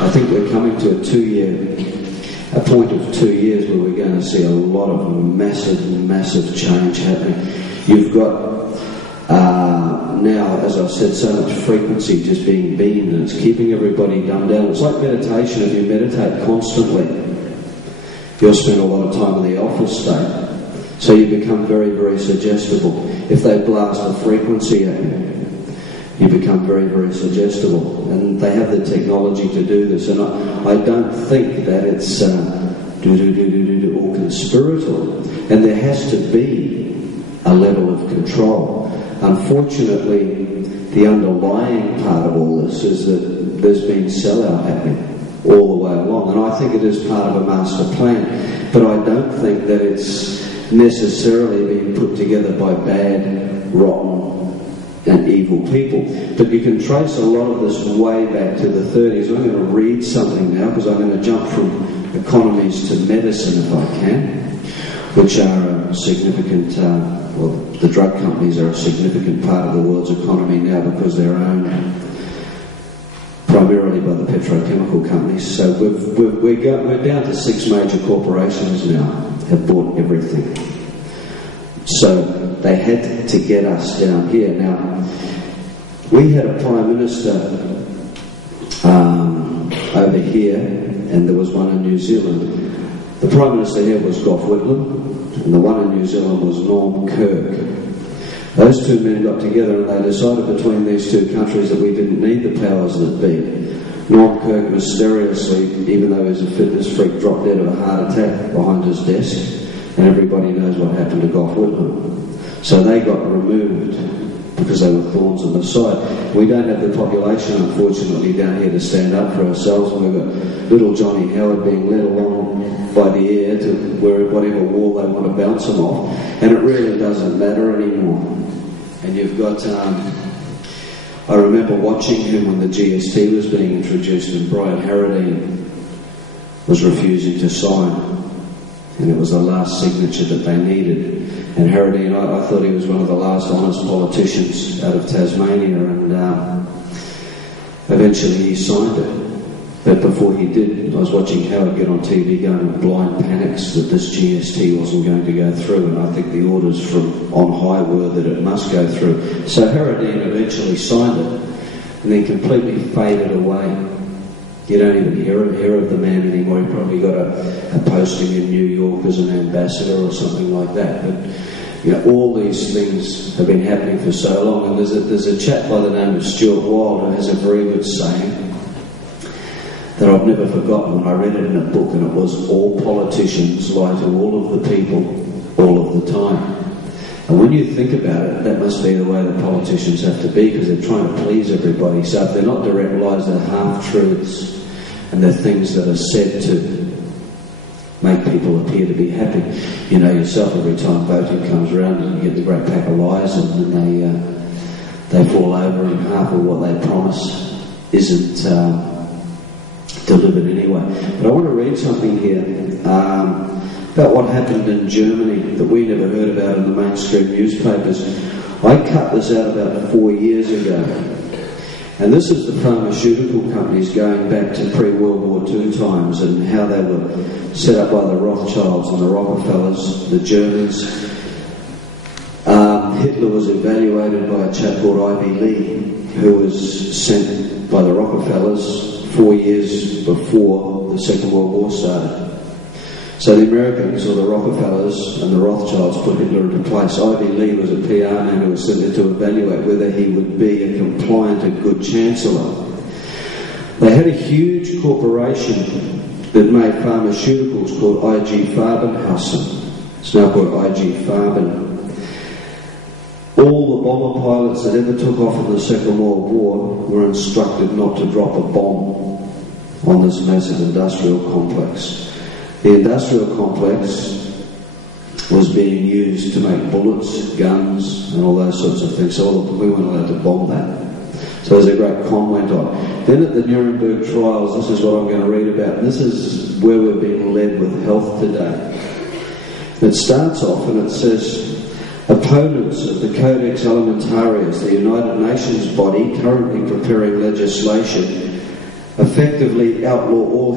I think we're coming to a point of 2 years where we're going to see a lot of massive change happening. You've got now, as I've said, so much frequency just being beamed, and it's keeping everybody dumbed down. It's like meditation. If you meditate constantly, you'll spend a lot of time in the alpha state, so you become very suggestible. If they blast a frequency at you become very suggestible, and they have the technology to do this. And I don't think that it's all conspiratorial, and there has to be a level of control. Unfortunately, the underlying part of all this is that there's been sellout happening all the way along, and I think it is part of a master plan, but I don't think that it's necessarily being put together by bad, rotten and evil people. But you can trace a lot of this way back to the 30s. I'm going to read something now, because I'm going to jump from economies to medicine if I can, which are a significant, the drug companies are a significant part of the world's economy now, because they're owned primarily by the petro-chemical companies. So we're down to 6 major corporations now have bought everything. So they had to get us down here. Now, we had a Prime Minister over here, and there was one in New Zealand. The Prime Minister here was Gough Whitlam, and the one in New Zealand was Norm Kirk. Those two men got together and they decided between these two countries that we didn't need the powers that be. Norm Kirk mysteriously, even though he was a fitness freak, dropped dead of a heart attack behind his desk, and everybody knows what happened to Gough Whitlam. So they got removed because they were thorns in the side. We don't have the population, unfortunately, down here to stand up for ourselves, and we've got little Johnny Howard being led along by the air to whatever wall they want to bounce him off, and it really doesn't matter anymore. And you've got, I remember watching him when the GST was being introduced, and Brian Harradine was refusing to sign, and it was the last signature that they needed. And Harradine, I thought he was one of the last honest politicians out of Tasmania, and eventually he signed it. But before he did, I was watching Howard get on TV going in blind panics that this GST wasn't going to go through, and I think the orders from on high were that it must go through. So Harradine eventually signed it, and then completely faded away. You don't even hear of the man anymore. He probably got a posting in New York as an ambassador or something like that. But all these things have been happening for so long, and there's a chap by the name of Stuart Wilde who has a very good saying that I've never forgotten, and I read it in a book, and it was, all politicians lie to all of the people all of the time. And when you think about it, that must be the way the politicians have to be, because they're trying to please everybody. So if they're not direct lies, they're half-truths, and they're things that are said to make people appear to be happy. You know yourself, every time voting comes around, you get the great pack of lies, and then they fall over, and half of what they promise isn't delivered anyway. But I want to read something here about what happened in Germany that we never heard about in the mainstream newspapers. I cut this out about 4 years ago, and this is the pharmaceutical companies going back to pre-World War II times, and how they were set up by the Rothschilds and the Rockefellers, the Germans. Hitler was evaluated by a chap called Ivy Lee, who was sent by the Rockefellers 4 years before the Second World War started. So the Americans, or the Rockefellers and the Rothschilds, put Hitler into place. Ivy Lee was a PR man who was sent there to evaluate whether he would be a compliant and good chancellor. They had a huge corporation that made pharmaceuticals called IG Farbenhausen. It's now called IG Farben. All the bomber pilots that ever took off in the Second World War were instructed not to drop a bomb on this massive industrial complex. The industrial complex was being used to make bullets, guns, and all those sorts of things. So we weren't allowed to bomb that. So as a great con went on. Then at the Nuremberg trials, this is what I'm going to read about. And this is where we're being led with health today. It starts off and it says, opponents of the Codex Alimentarius, the United Nations body currently preparing legislation effectively outlaw all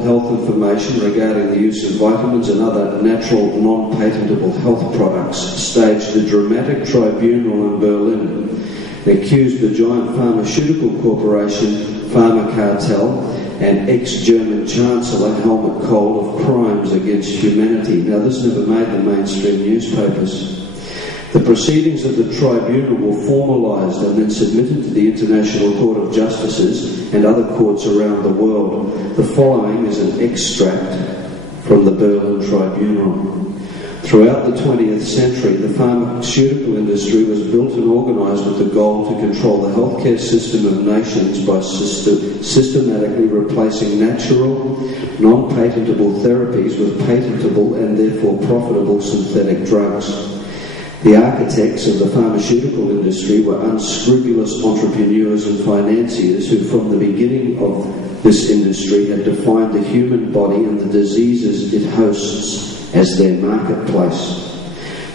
health information regarding the use of vitamins and other natural, non-patentable health products, staged a dramatic tribunal in Berlin and accused the giant pharmaceutical corporation, Pharma Cartel, and ex-German Chancellor Helmut Kohl of crimes against humanity. Now, this never made the mainstream newspapers. The proceedings of the tribunal were formalised and then submitted to the International Court of Justices and other courts around the world. The following is an extract from the Berlin Tribunal. Throughout the 20th century, the pharmaceutical industry was built and organised with the goal to control the healthcare system of nations by systematically replacing natural, non-patentable therapies with patentable and therefore profitable synthetic drugs. The architects of the pharmaceutical industry were unscrupulous entrepreneurs and financiers who, from the beginning of this industry, had defined the human body and the diseases it hosts as their marketplace.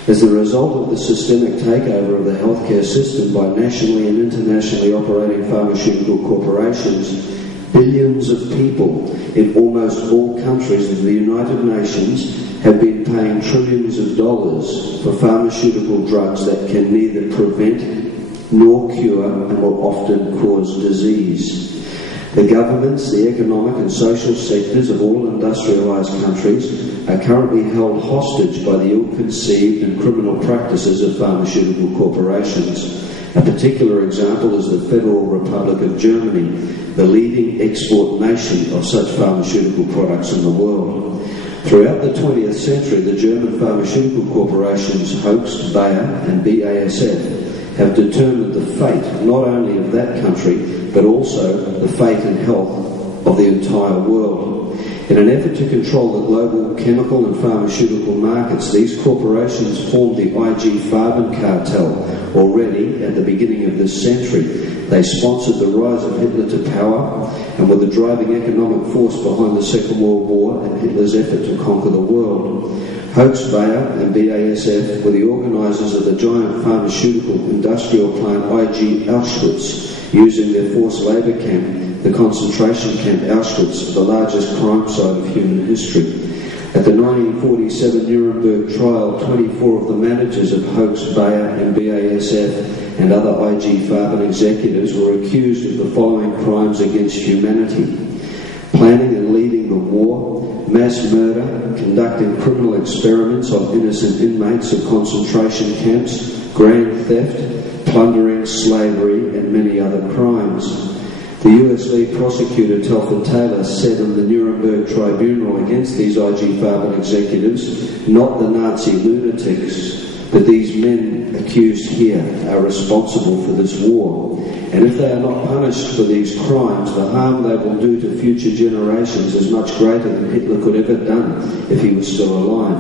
As a result of the systemic takeover of the healthcare system by nationally and internationally operating pharmaceutical corporations, billions of people in almost all countries of the United Nations have been paying trillions of dollars for pharmaceutical drugs that can neither prevent nor cure and will often cause disease. The governments, the economic and social sectors of all industrialised countries are currently held hostage by the ill-conceived and criminal practices of pharmaceutical corporations. A particular example is the Federal Republic of Germany, the leading export nation of such pharmaceutical products in the world. Throughout the 20th century, the German pharmaceutical corporations Hoechst, Bayer and BASF have determined the fate not only of that country, but also the fate and health of the entire world. In an effort to control the global chemical and pharmaceutical markets, these corporations formed the IG Farben cartel already at the beginning of this century. They sponsored the rise of Hitler to power and were the driving economic force behind the Second World War and Hitler's effort to conquer the world. Hoechst, Bayer and BASF were the organisers of the giant pharmaceutical industrial plant IG Auschwitz, using their forced labour camp, the concentration camp Auschwitz, the largest crime site of human history. At the 1947 Nuremberg trial, 24 of the managers of Hoechst, Bayer and BASF and other IG Farben executives were accused of the following crimes against humanity: planning and leading the war, mass murder, conducting criminal experiments on innocent inmates of concentration camps, grand theft, plundering, slavery and many other crimes. The US lead prosecutor Telford Taylor said in the Nuremberg tribunal against these IG Farben executives, not the Nazi lunatics, but these men accused here are responsible for this war. And if they are not punished for these crimes, the harm they will do to future generations is much greater than Hitler could ever have done if he was still alive.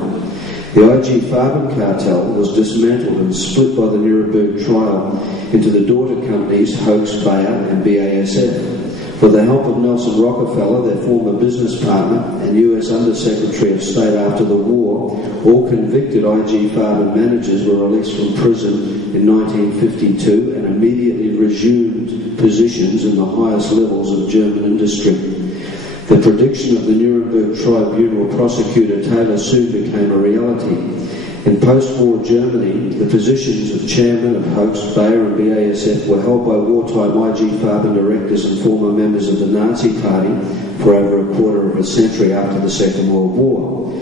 The IG Farben cartel was dismantled and split by the Nuremberg trial into the daughter companies Hoechst, Bayer and BASF. With the help of Nelson Rockefeller, their former business partner and US Undersecretary of State after the war, all convicted IG Farben managers were released from prison in 1952 and immediately resumed positions in the highest levels of German industry. The prediction of the Nuremberg tribunal prosecutor Taylor soon became a reality. In post-war Germany, the positions of chairman of Hoechst, Bayer and BASF were held by wartime IG Farben directors and former members of the Nazi Party for over a quarter of a century after the Second World War.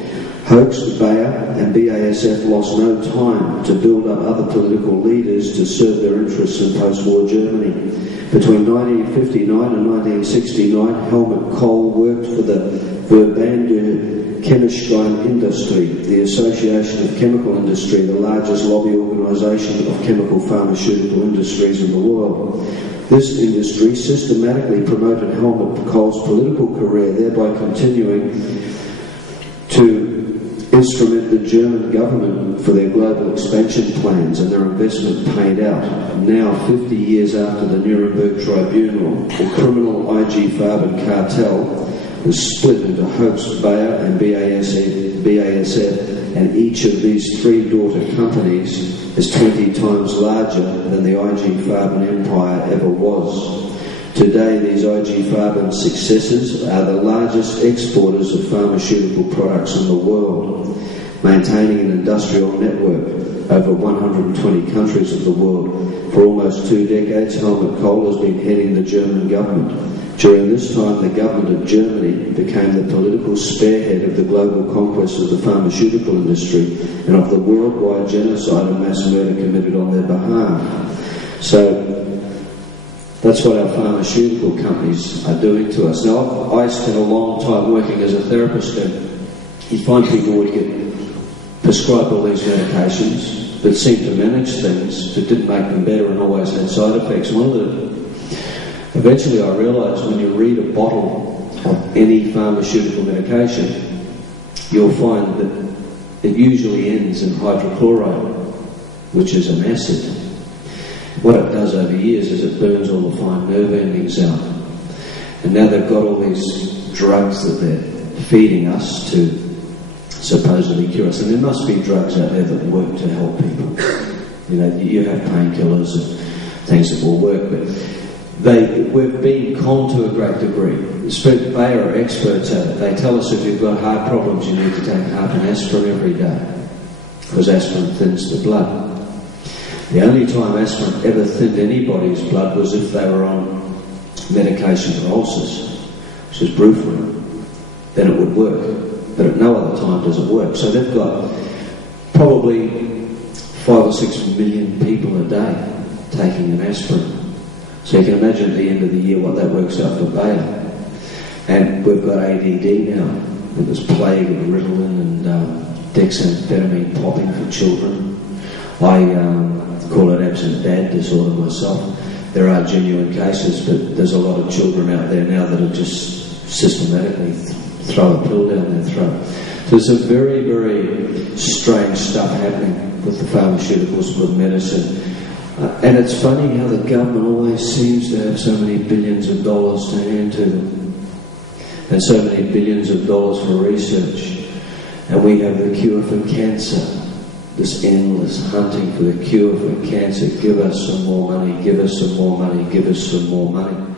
Hoechst, Bayer and BASF lost no time to build up other political leaders to serve their interests in post-war Germany. Between 1959 and 1969, Helmut Kohl worked for the Verband der Chemischen Industrie, the Association of Chemical Industry, the largest lobby organisation of chemical pharmaceutical industries in the world. This industry systematically promoted Helmut Kohl's political career, thereby continuing to instrument the German government for their global expansion plans, and their investment paid out. Now, 50 years after the Nuremberg tribunal, the criminal IG Farben cartel was split into Hoechst, Bayer and BASF, and each of these three daughter companies is 20 times larger than the IG Farben empire ever was. Today, these IG Farben successors are the largest exporters of pharmaceutical products in the world, maintaining an industrial network over 120 countries of the world. For almost 2 decades, Helmut Kohl has been heading the German government. During this time, the government of Germany became the political spearhead of the global conquest of the pharmaceutical industry and of the worldwide genocide and mass murder committed on their behalf. So, that's what our pharmaceutical companies are doing to us. Now, I spent a long time working as a therapist, and you find people would get prescribed all these medications that seemed to manage things that didn't make them better and always had side effects. Eventually I realised when you read a bottle of any pharmaceutical medication, you'll find that it usually ends in hydrochloride, which is an acid. What it does over years is it burns all the fine nerve endings out. And now they've got all these drugs that they're feeding us to supposedly cure us. And there must be drugs out there that work to help people. You know, you have painkillers and things that will work, but we've been conned to a great degree. They are experts at it. They tell us if you've got heart problems, you need to take half an aspirin every day, because aspirin thins the blood. The only time aspirin ever thinned anybody's blood was if they were on medication for ulcers, which is Brufen. Then it would work, but at no other time does it work. So they've got probably 5 or 6 million people a day taking an aspirin. So you can imagine at the end of the year what that works out for Bayer. And we've got ADD now. There's plague of Ritalin and dexamphetamine popping for children. I call it absent dad disorder myself. There are genuine cases, but there's a lot of children out there now that are just systematically throw a pill down their throat. So there's some very, very strange stuff happening with the pharmaceuticals, with medicine. And it's funny how the government always seems to have so many billions of dollars to hand to them, and so many billions of dollars for research. And we have the cure for cancer, this endless hunting for the cure for cancer. Give us some more money, give us some more money, give us some more money.